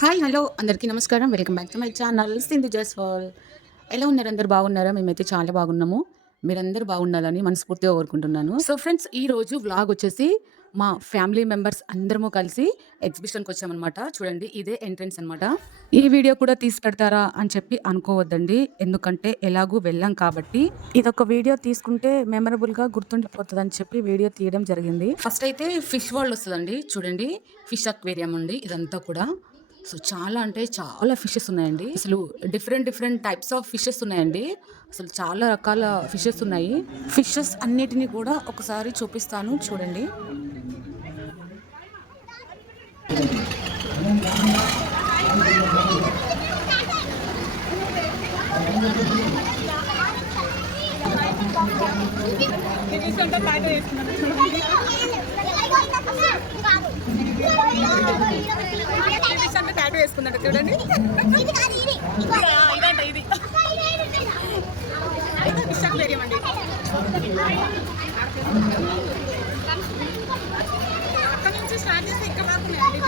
Hi hello అందరికీ నమస్కారం. Welcome back to my channel Sindhu Jaiswal. ఎలా ఉన్నారు? అందరూ బాగున్నారా? మేమైతే చాలా బాగున్నాము. మీరందరూ బాగుండాలని మనస్ఫూర్తిగా కోరుకుంటున్నాను. సో ఫ్రెండ్స్, ఈరోజు వ్లాగ్ వచ్చేసి మా ఫ్యామిలీ మెంబర్స్ అందరము కలిసి ఎగ్జిబిషన్కి వచ్చామన్నమాట. చూడండి, ఇదే ఎంట్రన్స్ అనమాట. ఈ వీడియో కూడా తీసి పెడతారా అని చెప్పి అనుకోవద్దండి, ఎందుకంటే ఎలాగూ వెళ్ళాం కాబట్టి ఇదొక వీడియో తీసుకుంటే మెమరబుల్గా గుర్తుండిపోతుంది అని చెప్పి వీడియో తీయడం జరిగింది. ఫస్ట్ అయితే ఫిష్ వరల్డ్ వస్తుందండి. చూడండి, ఫిష్ అక్వేరియం అండి ఇదంతా కూడా. సో చాలా అంటే చాలా ఫిషెస్ ఉన్నాయండి. అసలు different different types of fishes ఉన్నాయండి. అసలు చాలా రకాల ఫిషెస్ ఉన్నాయి. ఫిషెస్ అన్నిటినీ కూడా ఒకసారి చూపిస్తాను, చూడండి. టాటూ వేసుకున్నాడు చూడండి. ఇదంట ఇది ఫిష్ అక్వేరియం అండి. అక్కడ నుంచి స్టార్ట్ చేస్తే ఇక్కడ రాకున్నాయండి.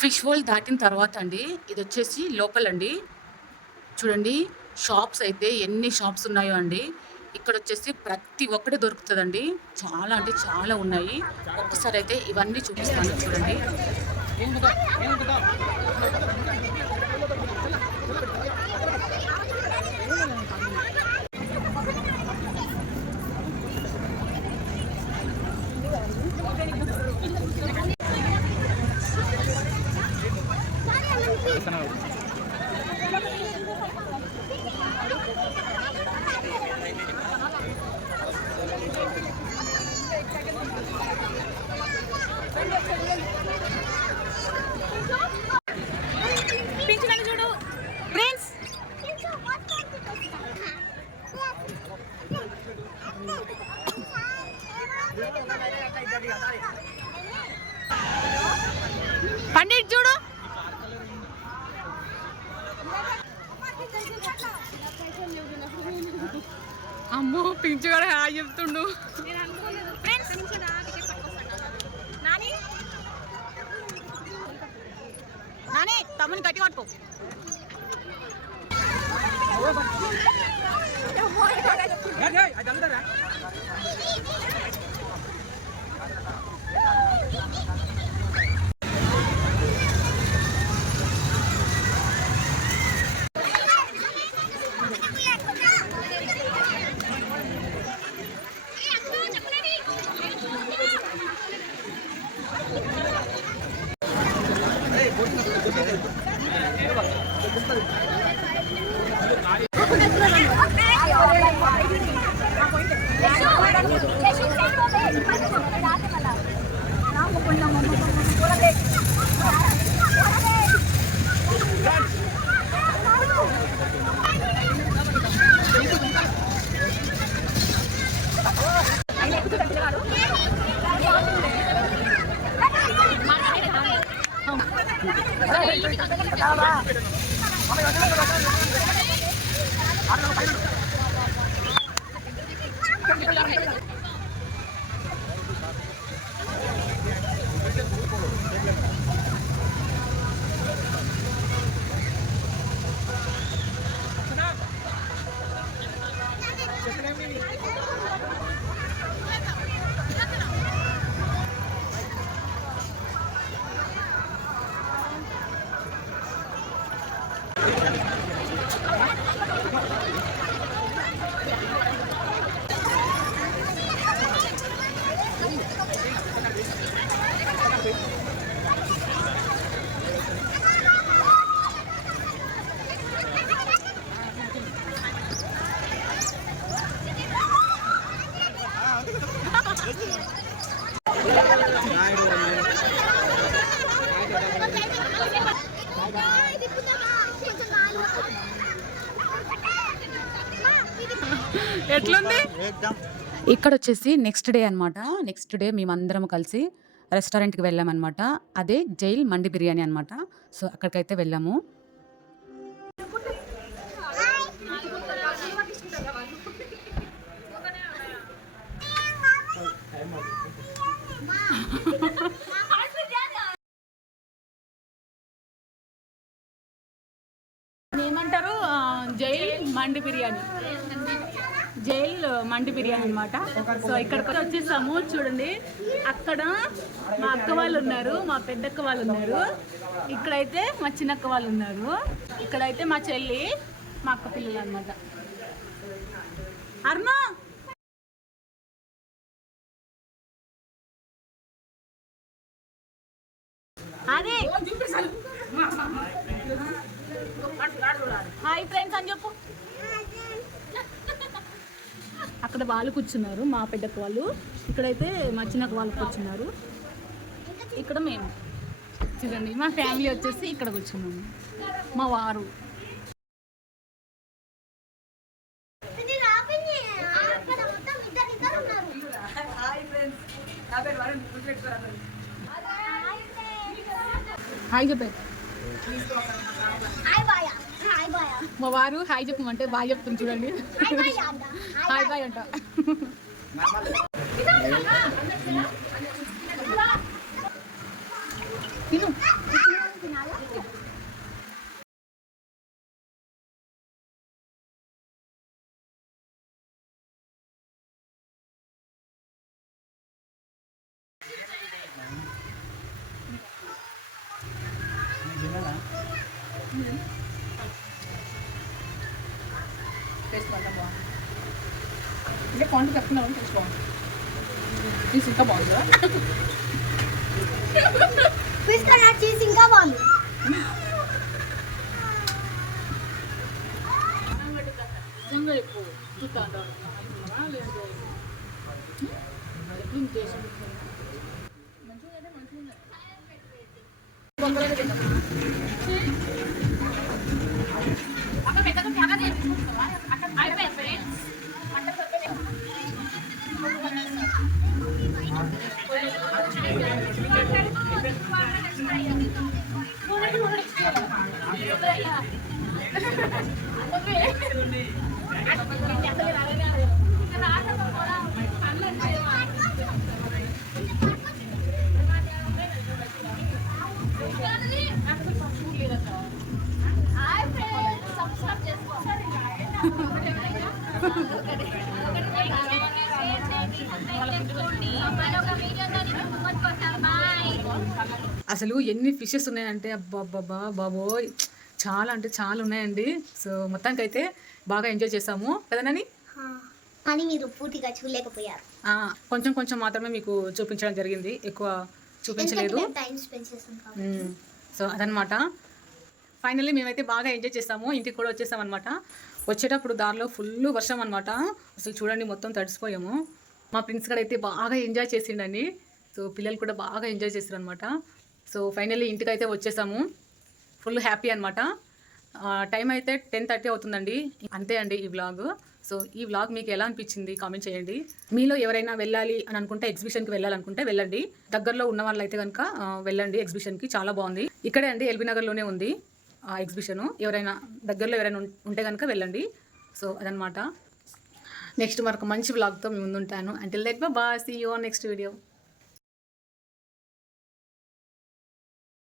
ఫిష్ వరల్డ్ దాటిన తర్వాత అండి, ఇది వచ్చేసి లోపలండి. చూడండి, షాప్స్ అయితే ఎన్ని షాప్స్ ఉన్నాయో అండి. ఇక్కడ వచ్చేసి ప్రతి ఒక్కటి దొరుకుతుందండి. చాలా అంటే చాలా ఉన్నాయి. ఒక్కసారి అయితే ఇవన్నీ చూపిస్తాను, చూడండి. చూడు ఫ్రెండ్స్, పండిట్ చూడు. అమ్మో, పించు కూడా హాయ్ చెప్తుండు. నాని తమ్ముని గట్టి పట్టుకో. ఎట్లుంది? ఇక్కడ వచ్చేసి నెక్స్ట్ డే అనమాట. నెక్స్ట్ డే మేమందరం కలిసి రెస్టారెంట్‌కి వెళ్ళామనమాట. అదే జైల్ మండి బిర్యానీ అనమాట. సో, అక్కడికైతే వెళ్ళాము. ఏమంటారు జైల్ మండి బిర్యానీ, జైల్ మండి బిర్యానీ అనమాట. సో ఇక్కడికి వచ్చేసాము. చూడండి, అక్కడ మా అక్క వాళ్ళు ఉన్నారు, మా పెద్దక్క వాళ్ళు ఉన్నారు, ఇక్కడైతే మా చిన్నక్క వాళ్ళు ఉన్నారు, ఇక్కడైతే మా చెల్లి, మా అక్క పిల్లలు అనమాట. అరుణ అదే హాయ్ ఫ్రెండ్స్ అని చెప్పు. అక్కడ వాళ్ళు కూర్చున్నారు, మా పెద్దక్క వాళ్ళు, ఇక్కడైతే మా చిన్నక్క వాళ్ళు కూర్చున్నారు, ఇక్కడ మేము. చూడండి, మా ఫ్యామిలీ వచ్చేసి ఇక్కడ కూర్చున్నాము. మా వారు హాయ్ చెప్పే. మా వారు హాయ్ చెప్పమంటే బాయ్ చెప్తుంది. చూడండి, హాయ్ బాయ్ అంట. తిను. టేస్ట్ బాగుందా? అంటే క్వాంటిటీ తక్కువ టేస్ట్ బాగుంది. పీస్ ఇంకా బాగుందా? చీజ్ ఇంకా బాగుంది. నిజంగా ఎక్కువ చూస్తా లేదు అసలు ఎన్ని ఫిషెస్ ఉన్నాయంటే అబ్బాబ్బా బాబోయ్, చాలా అంటే చాలా ఉన్నాయండి. సో మొత్తానికైతే బాగా ఎంజాయ్ చేసాము కదనని. కానీ మీరు పూర్తిగా చూడలేకపోయారు. కొంచెం కొంచెం మాత్రమే మీకు చూపించడం జరిగింది, ఎక్కువ చూపించలేదు. టైం స్పెండ్ చేస్తాం కాబట్టి. సో అదనమాట. ఫైనల్లీ మేమైతే బాగా ఎంజాయ్ చేస్తాము. ఇంటికి కూడా వచ్చేసాం అనమాట. వచ్చేటప్పుడు దారిలో ఫుల్ వర్షం అనమాట. అసలు చూడండి, మొత్తం తడిసిపోయాము. మా ఫ్రెండ్స్ కూడా అయితే బాగా ఎంజాయ్ చేసిండండి. సో పిల్లలు కూడా బాగా ఎంజాయ్ చేస్తారు అనమాట. సో ఫైనల్లీ ఇంటికి అయితే వచ్చేసాము. ఫుల్ హ్యాపీ అనమాట. టైం అయితే 10:30 అవుతుందండి. అంతే అండి ఈ వ్లాగ్. సో ఈ వ్లాగ్ మీకు ఎలా అనిపించింది కామెంట్ చేయండి. మీలో ఎవరైనా వెళ్ళాలి అని అనుకుంటే, ఎగ్జిబిషన్కి వెళ్ళాలనుకుంటే వెళ్ళండి. దగ్గరలో ఉన్న వాళ్ళైతే కనుక వెళ్ళండి ఎగ్జిబిషన్కి, చాలా బాగుంది. ఇక్కడే అండి, ఎల్బీ నగర్లోనే ఉంది ఆ ఎగ్జిబిషను. దగ్గరలో ఎవరైనా ఉంటే కనుక వెళ్ళండి. సో అదనమాట. నెక్స్ట్ మరొక మంచి వ్లాగ్తో మీ ముందుంటాను. Until that bye, see you on next video.